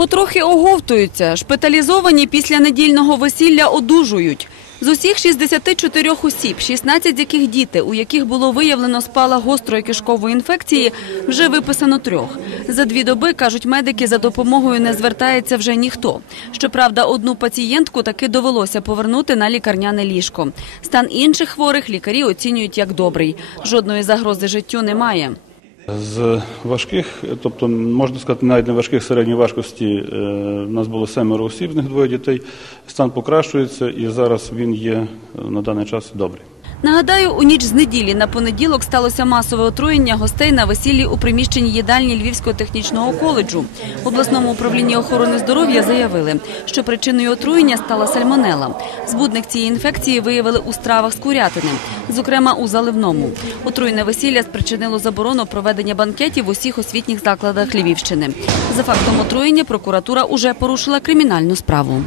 Потрохи оговтуються. Шпиталізовані після недільного весілля одужують. З усіх 64 осіб, 16 з яких діти, у яких було виявлено спалах гострої кишкової інфекції, вже виписано трьох. За дві доби, кажуть медики, за допомогою не звертається вже ніхто. Щоправда, одну пацієнтку таки довелося повернути на лікарняне ліжко. Стан інших хворих лікарі оцінюють як добрий. Жодної загрози життю немає. З важких, тобто можна сказати, навіть не важких середньої важкості, е, у нас було семеро осіб, з них двоє дітей. Стан покращується і зараз він є е, на даний час добрий. Нагадаю, у ніч з неділі на понеділок сталося масове отруєння гостей на весіллі у приміщенні їдальні Львівського технічного коледжу. В обласному управлінні охорони здоров'я заявили, що причиною отруєння стала сальмонела. Збудник цієї інфекції виявили у стравах з курятини, зокрема у заливному. Отруєне весілля спричинило заборону проведення банкетів в усіх освітніх закладах Львівщини. За фактом отруєння прокуратура уже порушила кримінальну справу.